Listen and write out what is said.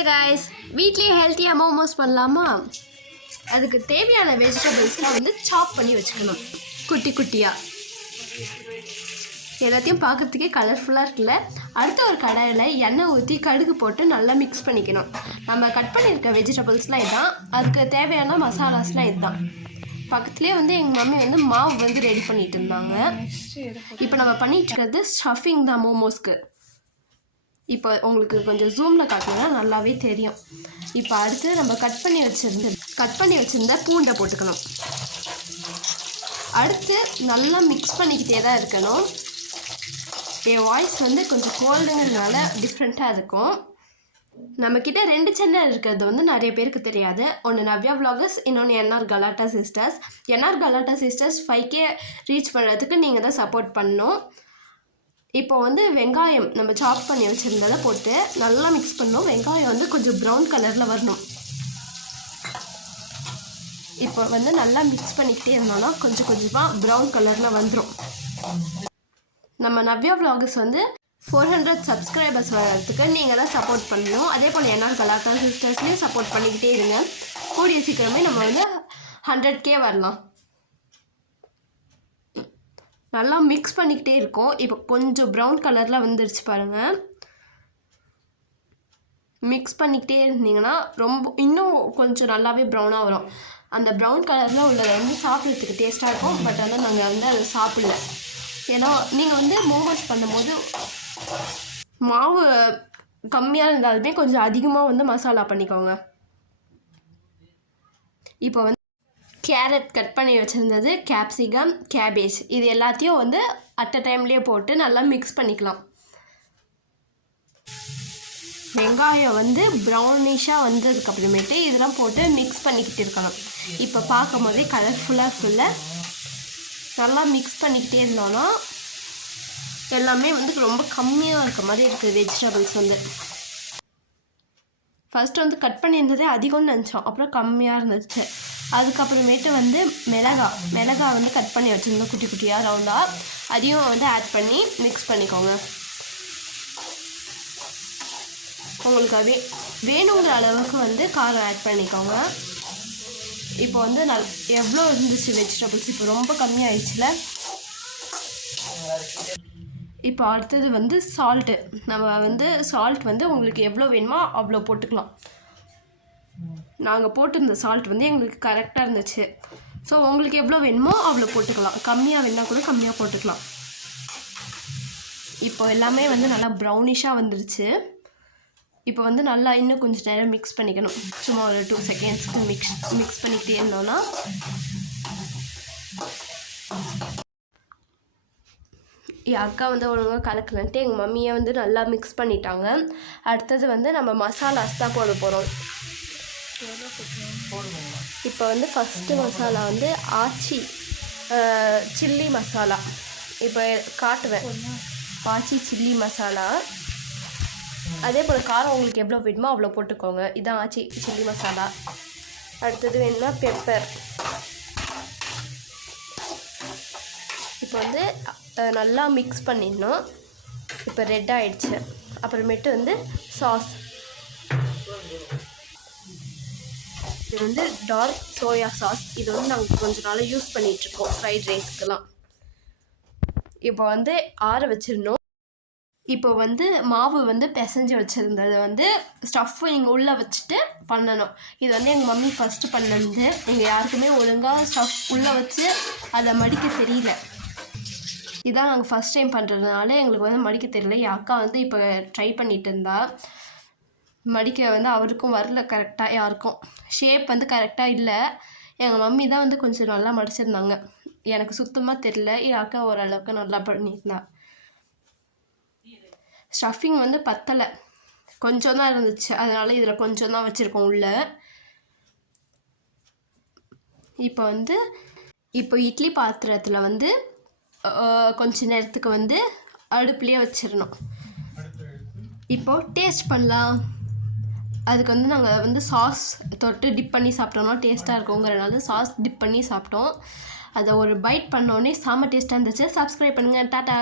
Hey guys, வீட்லேயே ஹெல்த்தியாக மோமோஸ் பண்ணலாமா? அதுக்கு தேவையான வெஜிடபிள்ஸ்லாம் வந்து சாப் பண்ணி வச்சுக்கணும் குட்டி குட்டியாக. எல்லாத்தையும் பார்க்குறதுக்கே கலர்ஃபுல்லாக இருக்குல்ல. அடுத்த ஒரு கடாயில் எண்ணெய் ஊற்றி கடுகு போட்டு நல்லா மிக்ஸ் பண்ணிக்கணும். நம்ம கட் பண்ணியிருக்க வெஜிடபிள்ஸ்லாம் இதுதான், அதுக்கு தேவையான மசாலாஸ்லாம் இதுதான். பக்கத்துலேயே வந்து எங்கள் மம்மி வந்து மாவு வந்து ரெடி பண்ணிகிட்டு இருந்தாங்க. இப்போ நம்ம பண்ணிகிட்டு இருக்கிறது ஸ்டஃபிங் தான் மோமோஸ்க்கு. இப்போ உங்களுக்கு கொஞ்சம் ஜூமில் காட்டினா நல்லாவே தெரியும். இப்போ அடுத்து நம்ம கட் பண்ணி வச்சுருந்த பூண்டை போட்டுக்கணும். அடுத்து நல்லா மிக்ஸ் பண்ணிக்கிட்டே தான் இருக்கணும். என் வாய்ஸ் வந்து கொஞ்சம் கோல்டுங்கிறதுனால டிஃப்ரெண்ட்டாக இருக்கும். நம்மக்கிட்ட 2 சேனல் இருக்கிறது வந்து நிறைய பேருக்கு தெரியாது. ஒன்று நவ்யா vloggers, இன்னொன்று என்ஆர் கலாட்டா சிஸ்டர்ஸ். என்ஆர் கலாட்டா சிஸ்டர்ஸ் 5K ரீச் பண்ணுறதுக்கு நீங்கள் தான் சப்போர்ட் பண்ணணும். இப்போ வந்து வெங்காயம் நம்ம சாப் பண்ணி வச்சுருந்ததை போட்டு நல்லா மிக்ஸ் பண்ணணும். வெங்காயம் வந்து கொஞ்சம் ப்ரௌன் கலரில் வரணும். இப்போ வந்து நல்லா மிக்ஸ் பண்ணிக்கிட்டே இருந்தோம்னா கொஞ்சம் கொஞ்சமாக ப்ரௌன் கலரில் வந்துடும். நம்ம நவ்யா vloggers வந்து 400 சப்ஸ்கிரைபர்ஸ் வர்றதுக்கு நீங்கள் தான் சப்போர்ட் பண்ணணும். அதே போல் என்ஆர் கலாட்டா சிஸ்டர்ஸ்லேயும் சப்போர்ட் பண்ணிக்கிட்டே இருங்க. கூடிய சீக்கிரமே நம்ம வந்து 100K வரலாம். நல்லா மிக்ஸ் பண்ணிக்கிட்டே இருக்கோம். இப்போ கொஞ்சம் ப்ரௌன் கலரில் வந்துருச்சு பாருங்கள். மிக்ஸ் பண்ணிக்கிட்டே இருந்தீங்கன்னா இன்னும் கொஞ்சம் நல்லாவே ப்ரௌனாக வரும். அந்த ப்ரௌன் கலரில் உள்ளதை வந்து சாப்பிட்றதுக்கு டேஸ்ட்டாக இருக்கும். பட் ஆனால் நாங்கள் வந்து அதை சாப்பிடல. ஏன்னா நீங்கள் வந்து மோமோஸ் பண்ணும்போது மாவு கம்மியாக இருந்தாலுமே கொஞ்சம் அதிகமாக வந்து மசாலா பண்ணிக்கோங்க. இப்போ வந்து கேரட் கட் பண்ணி வச்சுருந்தது, கேப்சிகம், கேபேஜ், இது எல்லாத்தையும் வந்து அட் அ டைம்லேயே போட்டு நல்லா மிக்ஸ் பண்ணிக்கலாம். வெங்காயம் வந்து ப்ரௌனிஷாக வந்ததுக்கப்புறமேட்டு இதெல்லாம் போட்டு மிக்ஸ் பண்ணிக்கிட்டு இருக்கணும். இப்போ பார்க்கும் போதே கலர்ஃபுல்லாக இருக்குல்ல. நல்லா மிக்ஸ் பண்ணிக்கிட்டே இருந்தோன்னா எல்லாமே வந்து ரொம்ப கம்மியாக இருக்க மாதிரி இருக்குது. வெஜிடபிள்ஸ் வந்து ஃபஸ்ட்டு வந்து கட் பண்ணியிருந்ததே அதிகம்னு நினச்சோம், அப்புறம் கம்மியாக இருந்துச்சு. அதுக்கப்புறமேட்டு வந்து மிளகாய் வந்து கட் பண்ணி வச்சுருந்தோம் குட்டி குட்டியாக ரவுண்டாக, அதையும் வந்து ஆட் பண்ணி மிக்ஸ் பண்ணிக்கோங்க. உங்களுக்கு வேணுங்கிற அளவுக்கு வந்து காரம் ஆட் பண்ணிக்கோங்க. இப்போ வந்து எவ்வளோ இருந்துச்சு வெஜிடபிள்ஸ், இப்போ ரொம்ப கம்மியாகிடுச்சுல. இப்போ அடுத்தது வந்து சால்ட்டு. நம்ம வந்து சால்ட் வந்து உங்களுக்கு எவ்வளோ வேணுமோ அவ்வளோ போட்டுக்கலாம். நாங்கள் போட்டிருந்த சால்ட் வந்து எங்களுக்கு கரெக்டாக இருந்துச்சு. ஸோ உங்களுக்கு எவ்வளோ வேணுமோ அவ்வளோ போட்டுக்கலாம். கம்மியாக வேணால் கூட கம்மியாக போட்டுக்கலாம். இப்போ எல்லாமே வந்து நல்லா ப்ரௌனிஷாக வந்துருச்சு. இப்போ வந்து நல்லா இன்னும் கொஞ்சம் நேரம் மிக்ஸ் பண்ணிக்கணும். சும்மா ஒரு 2 செகண்ட்ஸ்க்கு மிக்ஸ் பண்ணிக்கிட்டே இருந்தோன்னா என் அக்கா வந்து ஒழுங்காக கலக்கலன்ட்டு எங்கள் மம்மியை வந்து நல்லா மிக்ஸ் பண்ணிட்டாங்க. அடுத்தது வந்து நம்ம மசாலாஸ் தான் போட போகிறோம். இப்போ வந்து ஃபஸ்ட்டு மசாலா வந்து ஆச்சி சில்லி மசாலா. இப்போ காட்டுவேன். ஆச்சி சில்லி மசாலா. அதே போல் காரம் உங்களுக்கு எவ்வளோ வேணுமோ அவ்வளோ போட்டுக்கோங்க. இதுதான் ஆச்சி சில்லி மசாலா. அடுத்தது வேணும்னா பெப்பர். இப்போ வந்து நல்லா மிக்ஸ் பண்ணிடணும். இப்போ ரெட் ஆகிடுச்சு. அப்புறமேட்டு வந்து சாஸ். இது வந்து டார்க் சோயா சாஸ். இது வந்து நாங்கள் கொஞ்ச நாள் யூஸ் பண்ணிகிட்ருக்கோம் ஃப்ரைட் ரைஸ்க்கெல்லாம். இப்போ வந்து ஆற வச்சிடணும். இப்போ வந்து மாவு வந்து பிசைஞ்சு வச்சுருந்ததை வந்து ஸ்டஃப்பிங் உள்ளே வச்சுட்டு பண்ணணும். இது வந்து எங்கள் மம்மி ஃபஸ்ட்டு பண்ணது. எங்கள் யாருக்குமே ஒழுங்காக ஸ்டஃப் உள்ளே வச்சு அதை மடிக்க தெரியல. இதான் நாங்கள் ஃபஸ்ட் டைம் பண்ணுறதுனால எங்களுக்கு வந்து மடிக்க தெரியல. என் அக்கா வந்து இப்போ ட்ரை பண்ணிகிட்டு இருந்தா. மடிக்க வந்து அவருக்கும் வரல கரெக்டாக. யாருக்கும் ஷேப் வந்து கரெக்டாக இல்லை. எங்கள் மம்மி தான் வந்து கொஞ்சம் நல்லா மடிச்சிருந்தாங்க. எனக்கு சுத்தமாக தெரியல. என் அக்கா ஓரளவுக்கு நல்லா பண்ணியிருந்தா. ஸ்டஃபிங் வந்து பத்தலை, கொஞ்சம் தான் இருந்துச்சு. அதனால் இதில் கொஞ்சம் தான் வச்சுருக்கோம் உள்ளே. இப்போ இட்லி பாத்திரத்தில் வந்து கொஞ்ச நேரத்துக்கு வந்து அடுப்புலேயே வச்சிடணும். இப்போது டேஸ்ட் பண்ணலாம். அதுக்கு வந்து நாங்கள் வந்து சாஸ் தொட்டு டிப் பண்ணி சாப்பிட்டோம்னா டேஸ்ட்டாக இருக்குங்கிறனால சாஸ் டிப் பண்ணி சாப்பிட்டோம். அதை ஒரு பைட் பண்ணோடனே செம்ம டேஸ்ட்டாக இருந்துச்சு. சப்ஸ்கிரைப் பண்ணுங்கள். டாட்டா.